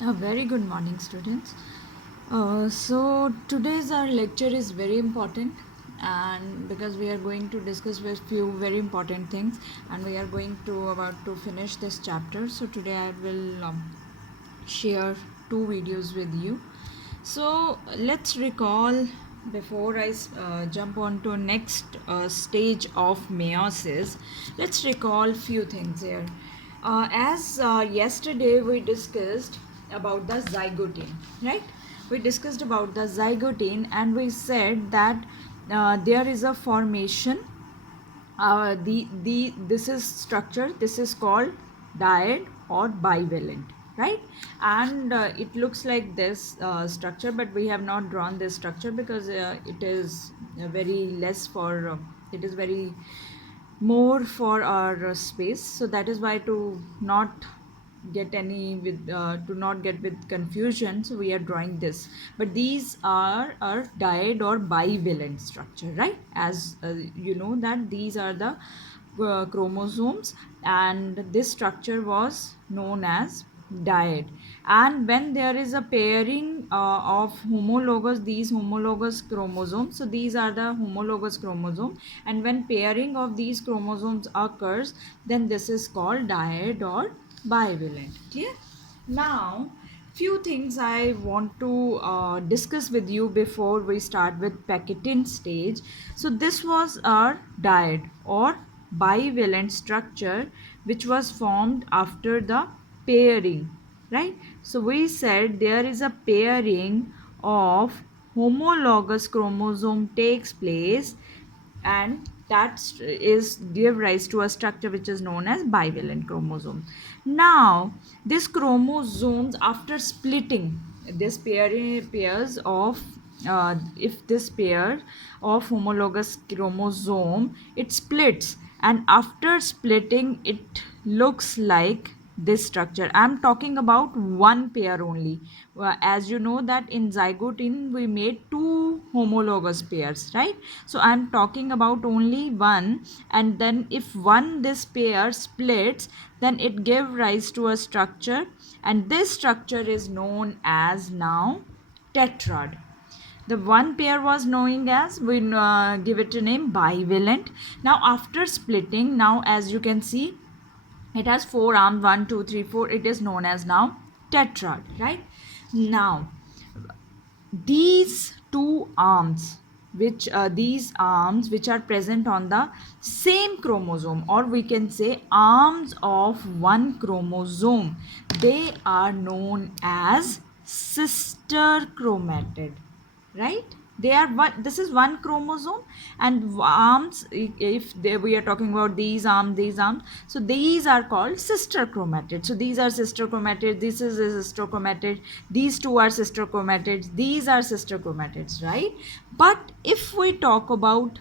A very good morning, students. So today's our lecture is very important, and because we are going to discuss with few very important things, and we are going to about to finish this chapter. So today I will share two videos with you. So let's recall before I jump on to next stage of meiosis. Let's recall few things here. As yesterday we discussed about the zygotine, right? We discussed about the zygotine, and we said that there is a formation. The this is structure, this is called diad or bivalent, right? And it looks like this structure, but we have not drawn this structure because it is very less for it is very more for our space, so that is why to not get any with to not get with confusion, so we are drawing this. But these are our diad or bivalent structure, right? As you know that these are the chromosomes, and this structure was known as diad. And when there is a pairing of homologous, these homologous chromosomes, so these are the homologous chromosome, and when pairing of these chromosomes occurs, then this is called diad or bivalent. Clear? Now few things I want to discuss with you before we start with Pectin stage. So this was our diad or bivalent structure which was formed after the pairing, right? So we said there is a pairing of homologous chromosome takes place, and that is give rise to a structure which is known as bivalent chromosome. Now this chromosomes after splitting, this pairs of if this pair of homologous chromosome it splits, and after splitting it looks like this structure. I'm talking about one pair only. As you know that in zygotine we made two homologous pairs, right? So I'm talking about only one, and then if one this pair splits, then it give rise to a structure, and this structure is known as now tetrad. The one pair was known as, we give it a name, bivalent. Now after splitting, now as you can see, it has four arms, one, two, three, four. It is known as now tetrad, right? Now these two arms, which these arms which are present on the same chromosome, or we can say arms of one chromosome, they are known as sister chromatid, right? They are one, this is one chromosome, and arms, if they, we are talking about these arms, so these are called sister chromatids. So these are sister chromatids, this is a sister chromatid, these two are sister chromatids, these are sister chromatids, right? But if we talk about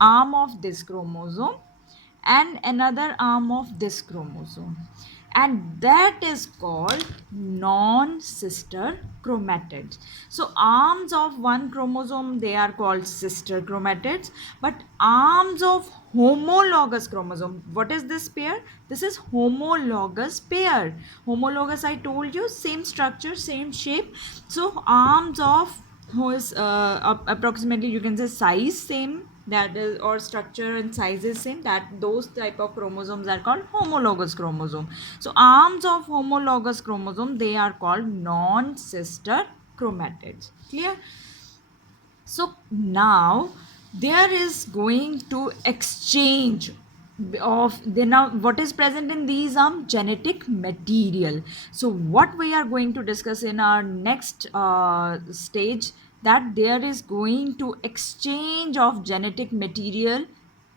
arm of this chromosome and another arm of this chromosome, and that is called non-sister chromatids. So arms of one chromosome, they are called sister chromatids, but arms of homologous chromosome, what is this pair? This is homologous pair. Homologous, I told you, same structure, same shape. So arms of who is approximately, you can say, size same, that is, or structure and size is same, that those type of chromosomes are called homologous chromosome. So arms of homologous chromosome, they are called non-sister chromatids. Clear? So now there is going to exchange of the, now what is present in these genetic material. So what we are going to discuss in our next stage, that there is going to exchange of genetic material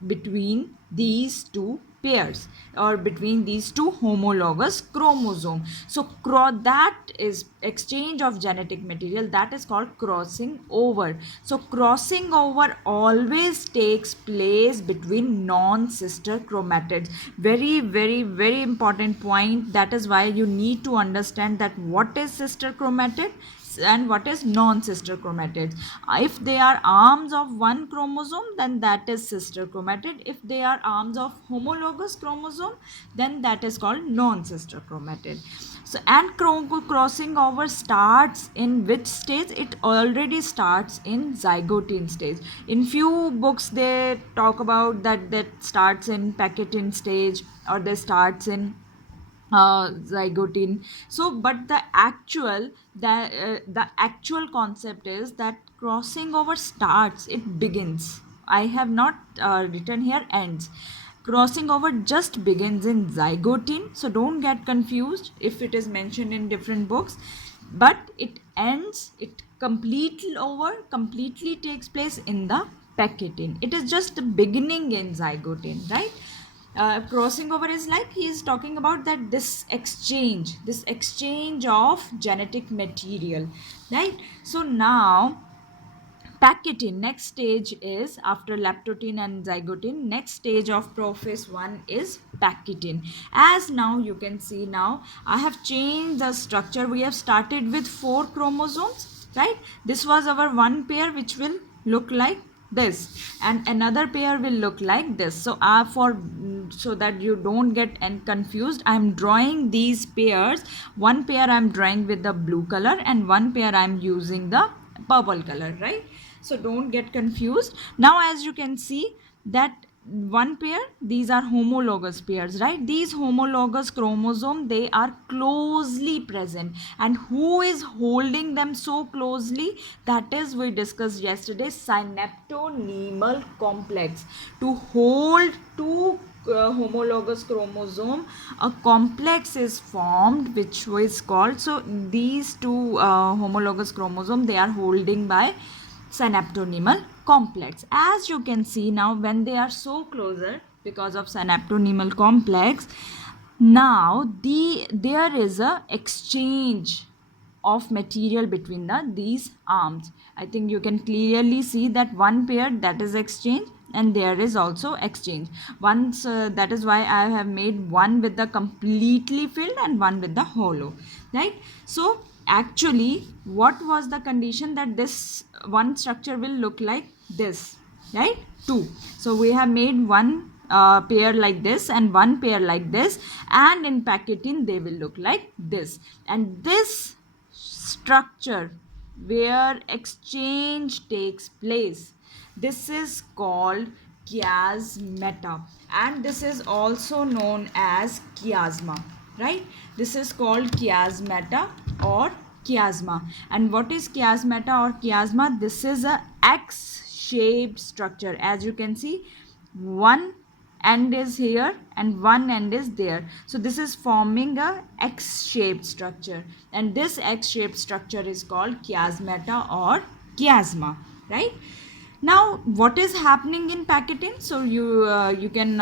between these two pairs, or between these two homologous chromosomes. So that is exchange of genetic material, that is called crossing over. So crossing over always takes place between non-sister chromatids. Very, very, very important point. That is why you need to understand that what is sister chromatid and what is non-sister chromatids. If they are arms of one chromosome, then that is sister chromatid. If they are arms of homologous homologous chromosome, then that is called non-sister chromatid. So, and crossing over starts in which stage? It already starts in zygotine stage. In few books they talk about that starts in Packetin stage, or they starts in zygotine. So but the actual concept is that crossing over starts, it begins. I have not written here ends. Crossing over just begins in zygotine, so don't get confused if it is mentioned in different books. But it ends, it completely takes place in the Packetin. It is just the beginning in zygotine, right? Crossing over is like he is talking about that this exchange of genetic material, right? So now Packetin, next stage is after leptotin and zygotine, next stage of prophase 1 is Packetin. As now you can see, now I have changed the structure. We have started with 4 chromosomes, right? This was our one pair which will look like this, and another pair will look like this. So so that you don't get confused, I am drawing these pairs. One pair I am drawing with the blue color and one pair I am using the purple color, right? So don't get confused. Now as you can see that one pair, these are homologous pairs, right? These homologous chromosome, they are closely present, and who is holding them so closely? That is, we discussed yesterday, synaptonemal complex. To hold two homologous chromosome, a complex is formed which is called, so these two homologous chromosome, they are holding by synaptonemal complex. As you can see now, when they are so closer because of synaptonemal complex, now there is a exchange of material between these arms. I think you can clearly see that one pair, that is exchange, and there is also exchange. Once that is why I have made one with the completely filled and one with the hollow, right? So actually what was the condition? That this one structure will look like this, right? Two. So we have made one pair like this and one pair like this, and in Packetin they will look like this. And this structure where exchange takes place, this is called chiasmata, and this is also known as chiasma, right? This is called chiasmata or chiasma. And what is chiasmata or chiasma? This is a X-shaped structure. As you can see, one end is here and one end is there, so this is forming a X-shaped structure, and this X-shaped structure is called chiasmata or chiasma, right? Now what is happening in Packetin? So you can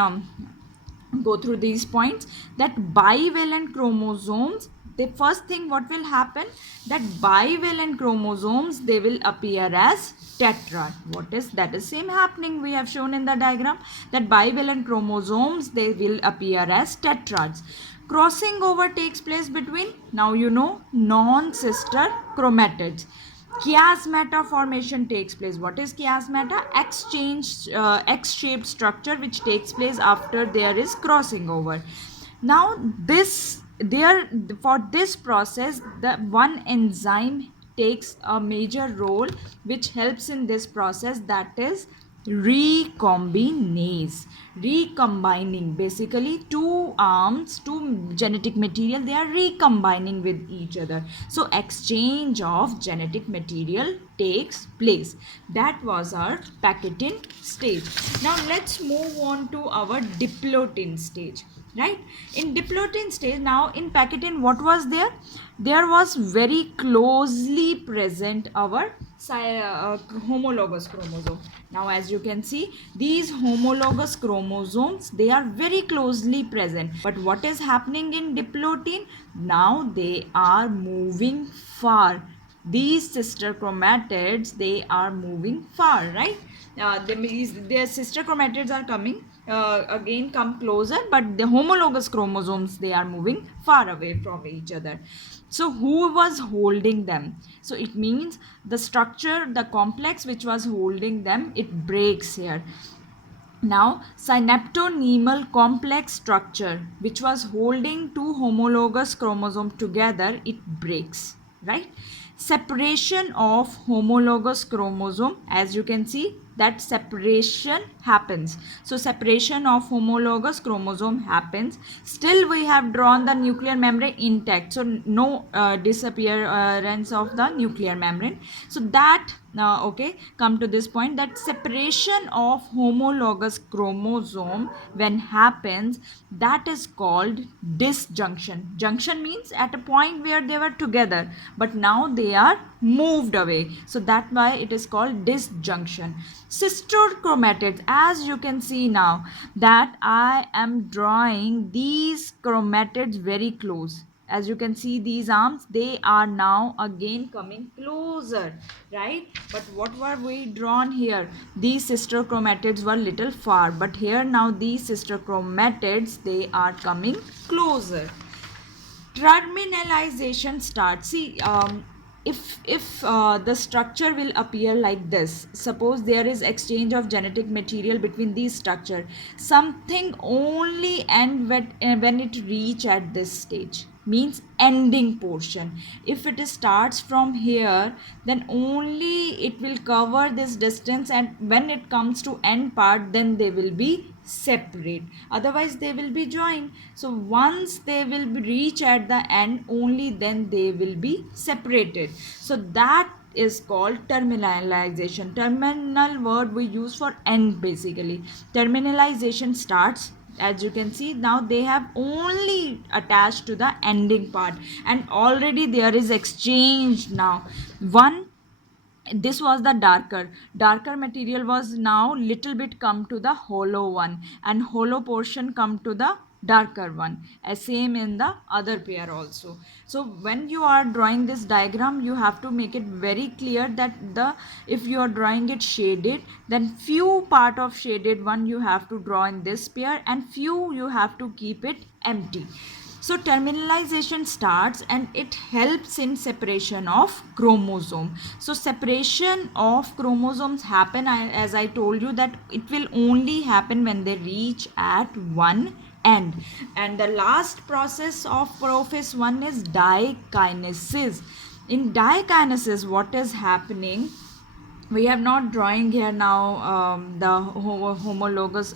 go through these points. That bivalent chromosomes, the first thing what will happen, that bivalent chromosomes, they will appear as tetrad. What is that? Is same happening, we have shown in the diagram, that bivalent chromosomes, they will appear as tetrads. Crossing over takes place between, now you know, non-sister chromatids. Chiasmata formation takes place. What is chiasmata? X-shaped structure which takes place after there is crossing over. Now for this process, the one enzyme takes a major role which helps in this process, that is recombinase. Recombining, basically two arms, two genetic material, they are recombining with each other, so exchange of genetic material takes place. That was our Packetin stage. Now let's move on to our diplotin stage, right? In diplotin stage, now in Packetin what was there? There was very closely present our homologous chromosome. Now as you can see, these homologous chromosomes, they are very closely present, but what is happening in diplotin? Now they are moving far. These sister chromatids, they are moving far, right? Their sister chromatids are coming again, come closer, but the homologous chromosomes, they are moving far away from each other. So who was holding them? So it means the structure, the complex which was holding them, it breaks here. Now, synaptonemal complex structure, which was holding two homologous chromosomes together, it breaks, right? Separation of homologous chromosome, as you can see, that separation happens. So, separation of homologous chromosome happens. Still, we have drawn the nuclear membrane intact. So, no disappearance of the nuclear membrane. So, that okay, come to this point, that separation of homologous chromosome when happens, that is called disjunction. Junction means at a point where they were together but now they are moved away, so that's why it is called disjunction. Sister chromatids, as you can see now that I am drawing these chromatids very close. As you can see, these arms, they are now again coming closer, right? But what were we drawn here? These sister chromatids were little far, but here now these sister chromatids, they are coming closer. Terminalization starts. See, if the structure will appear like this, suppose there is exchange of genetic material between these structure, something only end when it reach at this stage, means ending portion. If it starts from here, then only it will cover this distance, and when it comes to end part, then they will be separate, otherwise they will be joined. So once they will be reach at the end, only then they will be separated. So that is called terminalization. Terminal word we use for end. Basically, terminalization starts, as you can see now they have only attached to the ending part, and already there is exchange now. One, this was the darker material was now little bit come to the hollow one, and hollow portion come to the darker one, as same in the other pair also. So when you are drawing this diagram, you have to make it very clear that the if you are drawing it shaded, then few part of shaded one you have to draw in this pair, and few you have to keep it empty. So terminalization starts and it helps in separation of chromosome. So separation of chromosomes happen, as I told you, that it will only happen when they reach at one end. And the last process of prophase 1 is dikinesis. In dikinesis, what is happening? We have not drawing here now the homologous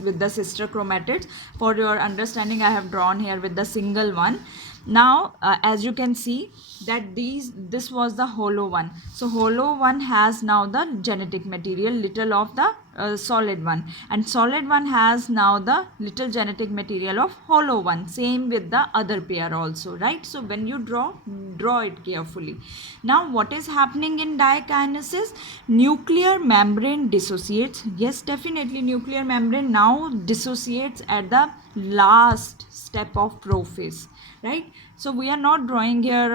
with the sister chromatids. For your understanding, I have drawn here with the single one. Now as you can see that this was the hollow one. So hollow one has now the genetic material, little of the solid one, and solid one has now the little genetic material of hollow one. Same with the other pair also, right? So when you draw it carefully. Now what is happening in dikinesis? Nuclear membrane dissociates. Yes, definitely nuclear membrane now dissociates at the last step of prophase, right? So we are not drawing here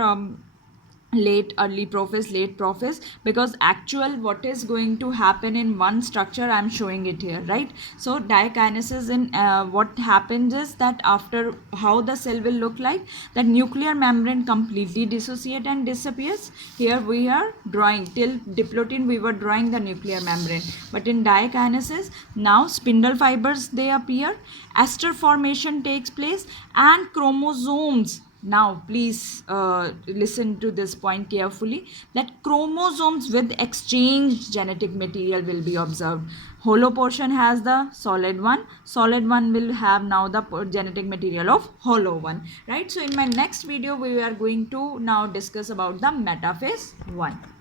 early prophase, late prophase, because actual what is going to happen in one structure I am showing it here, right? So dikinesis, in what happens is that after how the cell will look like, that nuclear membrane completely dissociate and disappears. Here we are drawing till diplotin, we were drawing the nuclear membrane, but in dikinesis now spindle fibers they appear, ester formation takes place, and chromosomes. Now please listen to this point carefully, that chromosomes with exchanged genetic material will be observed. Hollow portion has the solid one will have now the genetic material of hollow one, right? So in my next video we are going to now discuss about the metaphase 1.